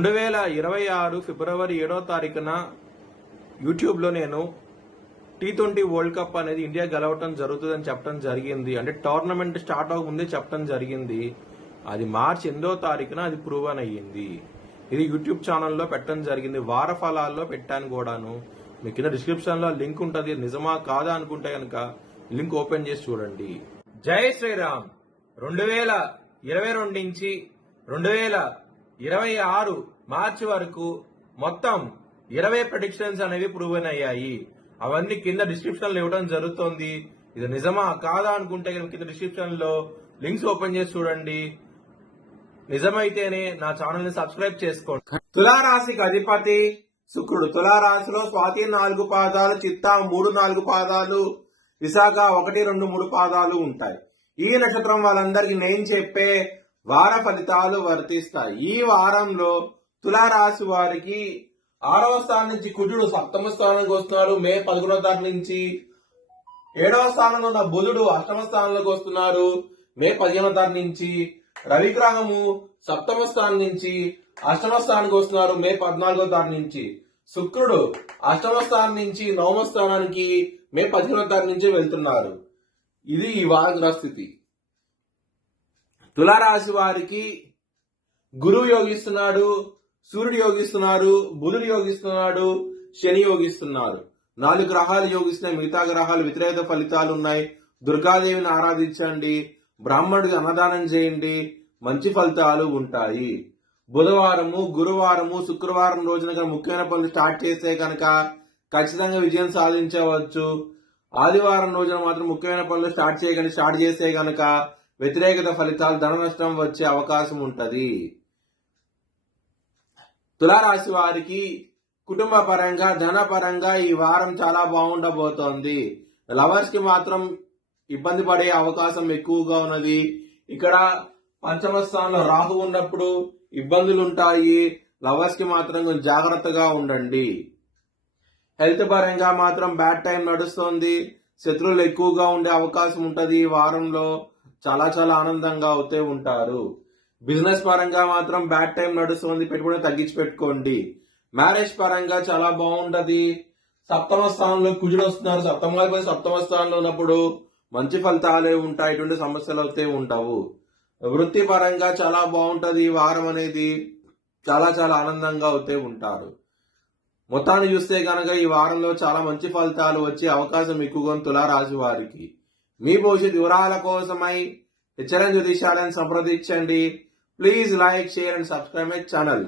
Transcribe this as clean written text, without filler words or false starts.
2026 ఫిబ్రవరి 7వ తారీఖున యూట్యూబ్లో నేను T20 వరల్డ్ కప్ అనేది ఇండియా గెలవటం జరుగుతుందని చెప్పడం జరిగింది. అంటే టోర్నమెంట్ స్టార్ట్ అవ్వకముందే చెప్పడం జరిగింది. అది మార్చి 8వ తారీఖున అది ప్రూవన్ అయ్యింది. ఇది యూట్యూబ్ ఛానల్లో పెట్టడం జరిగింది. వార ఫలాల్లో పెట్టాను కూడాను. మీ కింద డిస్క్రిప్షన్లో లింక్ ఉంటుంది. నిజమా కాదా అనుకుంటే కనుక లింక్ ఓపెన్ చేసి చూడండి. జై శ్రీరామ్. 2022 నుంచి 2026 మార్చి వరకు మొత్తం 20 ప్రెడిక్షన్స్ అనేవి ప్రూవెన్ అయ్యాయి. అవన్నీ కింద డిస్క్రిప్షన్ లో ఇవ్వడం జరుగుతోంది. ఇది నిజమా కాదా అనుకుంటే కింద డిస్క్రిప్షన్ లో లింక్స్ ఓపెన్ చేసి చూడండి. నిజమైతేనే నా ఛానల్ ని సబ్స్క్రైబ్ చేసుకోండి. తులారాశికి అధిపతి శుక్రుడు. తులారాశిలో స్వాతి 4 పాదాలు, చిత్తా 3-4 పాదాలు, విశాఖ 1-2-3 పాదాలు ఉంటాయి. ఈ నక్షత్రం వాళ్ళందరికీ నేను చెప్పే వార ఫలితాలు వర్తిస్తాయి. ఈ వారంలో తులారాశి వారికి 6వ స్థానం నుంచి కుజుడు 7వ స్థానానికి వస్తున్నారు. మే 11వ తారీఖు నుంచి 7వ స్థానంలో ఉన్న బుధుడు 8వ స్థానంలోకి వస్తున్నారు. మే 15వ తారీఖు నుంచి రవిగ్రహము 7వ స్థానం నుంచి 8వ స్థానానికి వస్తున్నారు. మే 14వ తారీఖు నుంచి శుక్రుడు 8వ స్థానం నుంచి 9వ స్థానానికి మే 15వ తారీఖు నుంచి వెళ్తున్నారు. ఇది ఈ వార గ్రహస్థితి. తులారాశి వారికి గురువు యోగిస్తున్నాడు, సూర్యుడు యోగిస్తున్నారు, బుధుడు యోగిస్తున్నాడు, శని యోగిస్తున్నారు. 4 గ్రహాలు యోగిస్తున్నాయి. మిగతా గ్రహాలు వ్యతిరేక ఫలితాలు ఉన్నాయి. దుర్గాదేవిని ఆరాధించండి, బ్రాహ్మణుడికి అన్నదానం చేయండి, మంచి ఫలితాలు ఉంటాయి. బుధవారము, గురువారము, శుక్రవారం రోజున ముఖ్యమైన పనులు స్టార్ట్ చేస్తే కనుక ఖచ్చితంగా విజయం సాధించవచ్చు. ఆదివారం రోజున మాత్రం ముఖ్యమైన పనులు స్టార్ట్ చేస్తే కనుక వ్యతిరేకత ఫలితాలు, ధన నష్టం వచ్చే అవకాశం ఉంటది. తులారాశి వారికి కుటుంబ పరంగా, ధన పరంగా ఈ వారం చాలా బాగుండబోతోంది. లవర్స్ కి మాత్రం ఇబ్బంది పడే అవకాశం ఎక్కువగా ఉన్నది. ఇక్కడ 5వ స్థానంలో రాహు ఉన్నప్పుడు ఇబ్బందులు ఉంటాయి. లవర్స్ కి మాత్రం కొంచెం జాగ్రత్తగా ఉండండి. హెల్త్ పరంగా మాత్రం బ్యాడ్ టైం నడుస్తోంది. శత్రువులు ఎక్కువగా ఉండే అవకాశం ఉంటది. ఈ వారంలో చాలా ఆనందంగా అవుతూ ఉంటారు. బిజినెస్ పరంగా మాత్రం బ్యాడ్ టైం నడుస్తుంది. పెట్టుబడి తగ్గించి పెట్టుకోండి. మ్యారేజ్ పరంగా చాలా బాగుంటది. 7వ స్థానంలో కుజుడు వస్తున్నారు. 7వ స్థానంలో ఉన్నప్పుడు మంచి ఫలితాలే ఉంటాయి. ఎటువంటి సమస్యలు అవుతే ఉండవు. వృత్తి పరంగా చాలా బాగుంటది. ఈ వారం అనేది చాలా ఆనందంగా అవుతూ ఉంటారు. మొత్తాన్ని చూస్తే కనుక ఈ వారంలో చాలా మంచి ఫలితాలు వచ్చే అవకాశం ఎక్కువగా తులారాశి వారికి. మీ భవిష్యత్ వివరాల కోసమై హెచ్చరణ జ్యోతిషాలను సంప్రదించండి. Please like, share and subscribe my channel.